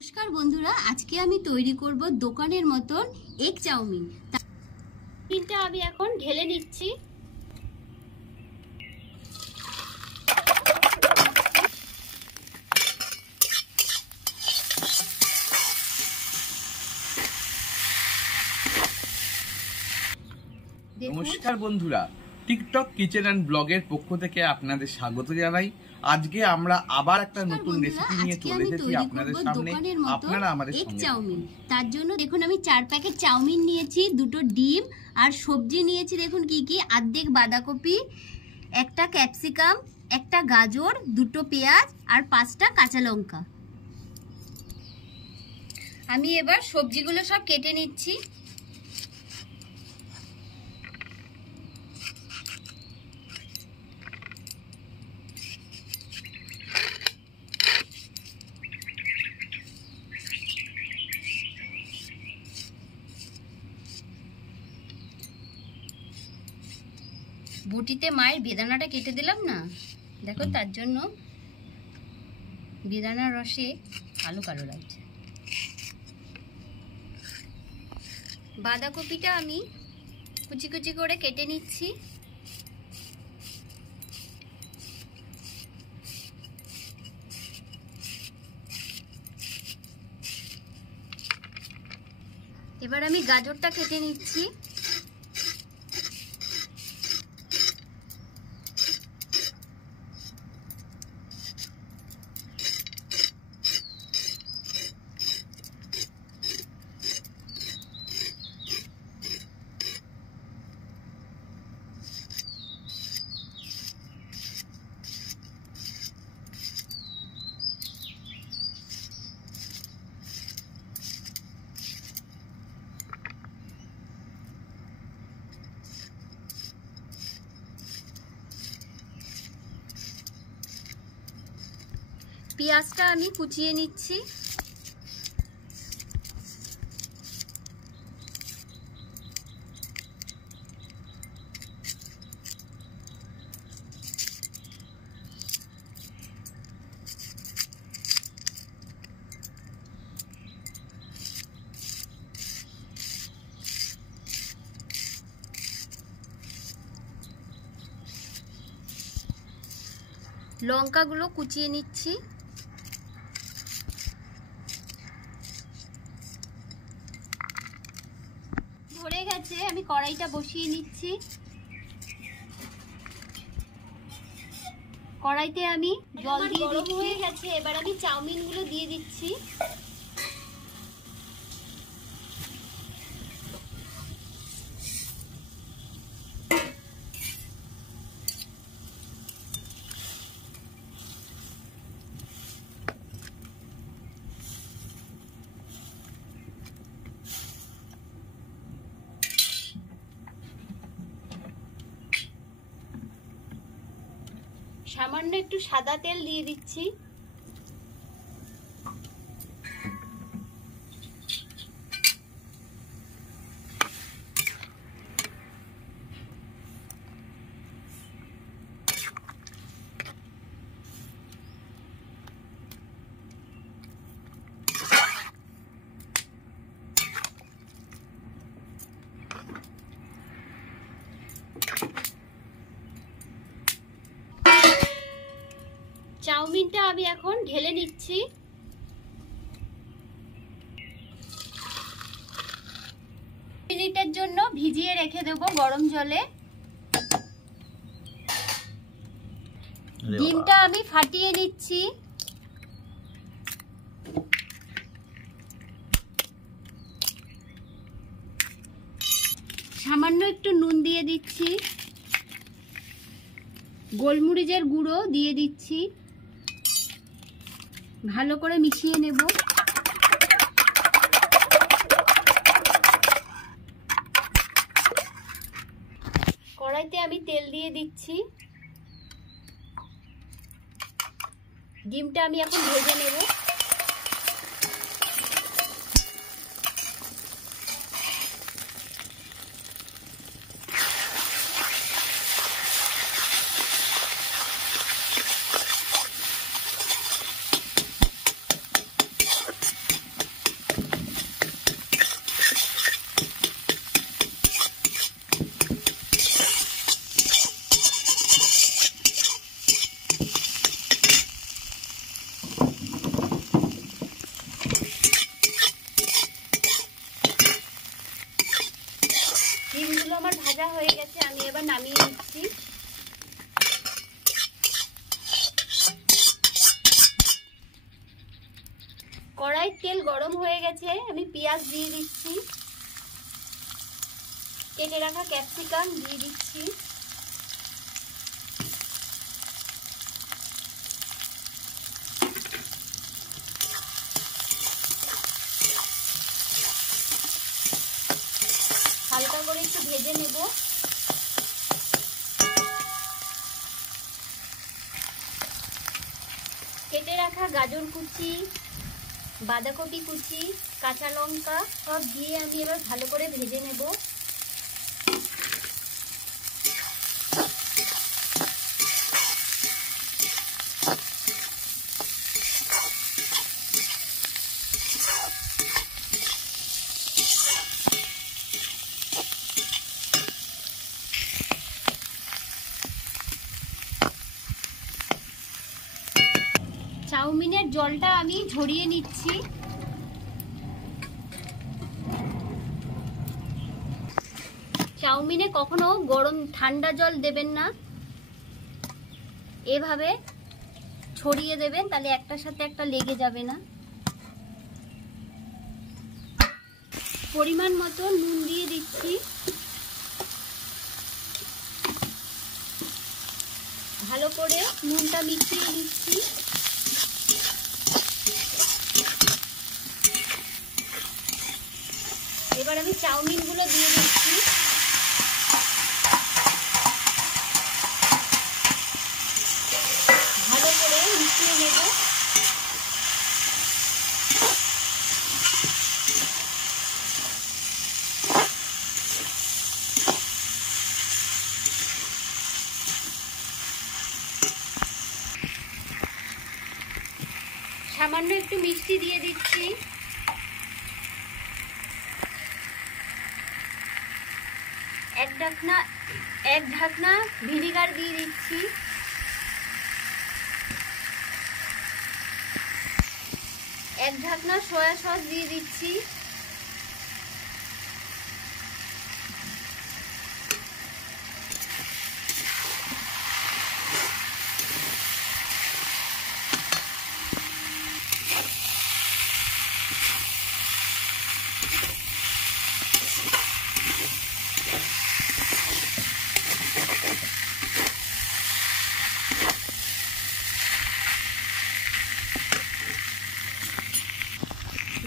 নমস্কার বন্ধুরা, আজকে আমি তৈরি করব দোকানের মতন এগ চাউমিন। চাউমিনটা আমি এখন ঢেলে নিচ্ছি। নমস্কার বন্ধুরা, টিকটক কিচেন অ্যান্ড ব্লগের পক্ষ থেকে আপনাদের স্বাগত জানাই। আজকে আমরা আবার একটা নতুন রেসিপি নিয়ে চলে এসেছি আপনাদের সামনে। আপনারা আমাদের সঙ্গে চাউমিন, তার জন্য দেখুন আমি 4 প্যাকেট চাউমিন নিয়েছি, 2টো ডিম আর সবজি নিয়েছি। দেখুন কি কি: অর্ধেক বাঁধাকপি, একটা ক্যাপসিকাম, একটা গাজর, 2টো পেঁয়াজ আর 5টা কাঁচা লঙ্কা। আমি এবার সবজিগুলো সব কেটে নিচ্ছি। বটিতে মায়ের বেদানাটা কেটে দিলাম না, দেখো, তার জন্য বেদানার রসে কালো কালো লাগছে। বাঁধাকপিটা আমি কুচি কুচি করে কেটে নিচ্ছি। এবার আমি গাজরটা কেটে নিচ্ছি। পেঁয়াজটা আমি কুচিয়ে নিচ্ছি। লঙ্কাগুলো কুচিয়ে নিচ্ছি। ধরে গেছে, আমি কড়াইটা বসিয়ে নিচ্ছি। কড়াইতে আমি জল দিয়ে দিচ্ছি। হয়ে গেছে, এবার আমি চাউমিনগুলো দিয়ে দিচ্ছি। সামান্য একটু সাদা তেল দিয়ে দিচ্ছি। চাউমিনটা আমি এখন ঢেলে নিচ্ছি। মিনিটের জন্য ভিজিয়ে রেখে দেবো গরম জলে। ডিমটা আমি ফাটিয়ে নিচ্ছি। সামান্য একটু নুন দিয়ে দিচ্ছি, গোলমরিচের গুঁড়ো দিয়ে দিচ্ছি, ভালো করে মিশিয়ে নেব। কড়াইতে আমি তেল দিয়ে দিচ্ছি। ডিমটা আমি এখন ভেজে নেব। গেছে, আমি এবার নামিয়ে নিচ্ছি। কড়াই তেল গরম হয়ে গেছে, আমি পেঁয়াজ দিয়ে দিচ্ছি, কেটে রাখা ক্যাপসিকাম দিয়ে দিচ্ছি, হালকা করে একটু ভেজে নেব। কেটে রাখা গাজর কুচি, বাঁধাকপি কুচি, কাঁচা লঙ্কা সব দিয়ে আমি এবার ভালো করে ভেজে নেব। চাউমিনের জলটা আমি ঝরিয়ে নিচ্ছি। চাউমিনে কখনো গরম ঠান্ডা জল দেবেন না, এভাবে ছড়িয়ে দেবেন, তাহলে একটার সাথে একটা লেগে যাবে না। পরিমাণ মতো নুন দিয়ে দিচ্ছি, ভালো করে নুনটা মিশিয়ে নিচ্ছি। এবার আমি চাউমিনগুলো দিয়ে দিচ্ছি, ভালো করে মিশিয়ে নেব। সামান্য একটু মিষ্টি দিয়ে দিচ্ছি, এক ঢাকনা ভিনিগার দিয়ে দিচ্ছি, এক ঢাকনা সয়া সস দিয়ে দিচ্ছি,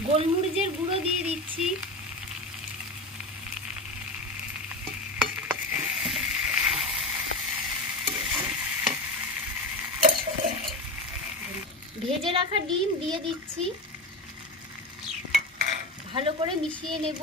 গোলমরিচের গুঁড়ো দিয়ে দিচ্ছি, ভেজে রাখা ডিম দিয়ে দিচ্ছি, ভালো করে মিশিয়ে নেব।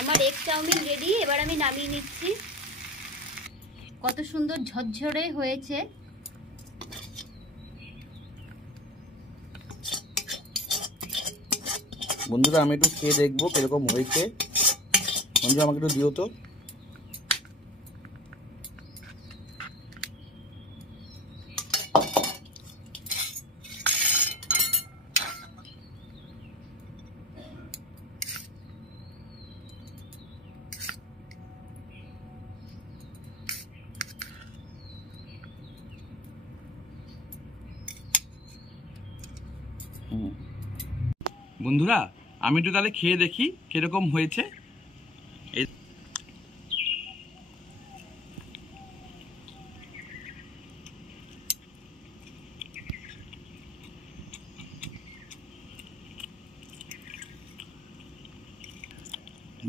আমার এগ চাউমিন রেডি, এবার আমি নামিয়ে নিচ্ছি। কত সুন্দর ঝরঝরে হয়েছে। বন্ধুরা আমি একটু খেয়ে দেখবো কিরকম হয়েছে। বন্ধুরা আমাকে একটু দিও তো। বন্ধুরা আমি একটু তাহলে খেয়ে দেখি কিরকম হয়েছে।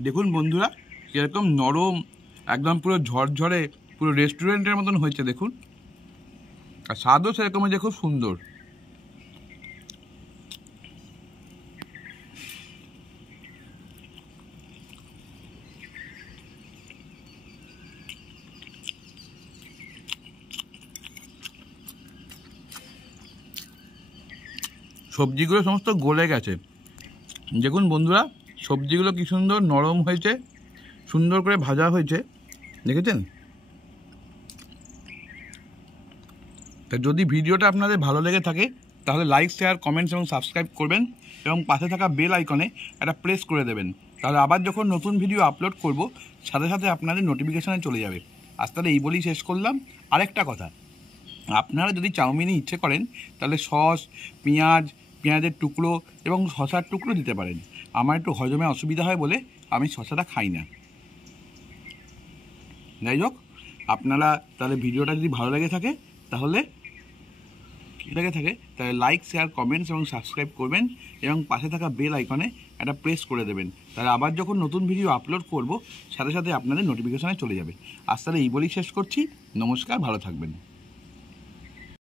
দেখুন বন্ধুরা কিরকম নরম, একদম পুরো ঝরঝরে, পুরো রেস্টুরেন্টের মতন হয়েছে দেখুন। আর স্বাদও সেরকম হয়েছে, খুব সুন্দর। সবজিগুলো সমস্ত গলে গেছে। দেখুন বন্ধুরা, সবজিগুলো কি সুন্দর নরম হয়েছে, সুন্দর করে ভাজা হয়েছে, দেখেছেন? তা যদি ভিডিওটা আপনাদের ভালো লেগে থাকে তাহলে লাইক, শেয়ার, কমেন্টস এবং সাবস্ক্রাইব করবেন এবং পাশে থাকা বেল আইকনে একটা প্রেস করে দেবেন। তাহলে আবার যখন নতুন ভিডিও আপলোড করব সাথে সাথে আপনাদের নোটিফিকেশানে চলে যাবে। আজ তাহলে এই বলেই শেষ করলাম। আরেকটা কথা, আপনারা যদি চাউমিনে ইচ্ছে করেন তাহলে সস, পেঁয়াজের টুকরো এবং শসার টুকরো দিতে পারেন। আমার একটু হজমে অসুবিধা হয় বলে আমি শসাটা খাই না। যাই হোক, আপনারা তাহলে ভিডিওটা যদি ভালো লেগে থাকে তাহলে লাইক, শেয়ার, কমেন্টস এবং সাবস্ক্রাইব করবেন এবং পাশে থাকা বেল আইকনে একটা প্রেস করে দেবেন। তাহলে আবার যখন নতুন ভিডিও আপলোড করব সাথে সাথে আপনাদের নোটিফিকেশানে চলে যাবে। আজ তাহলে এই বলেই শেষ করছি। নমস্কার, ভালো থাকবেন।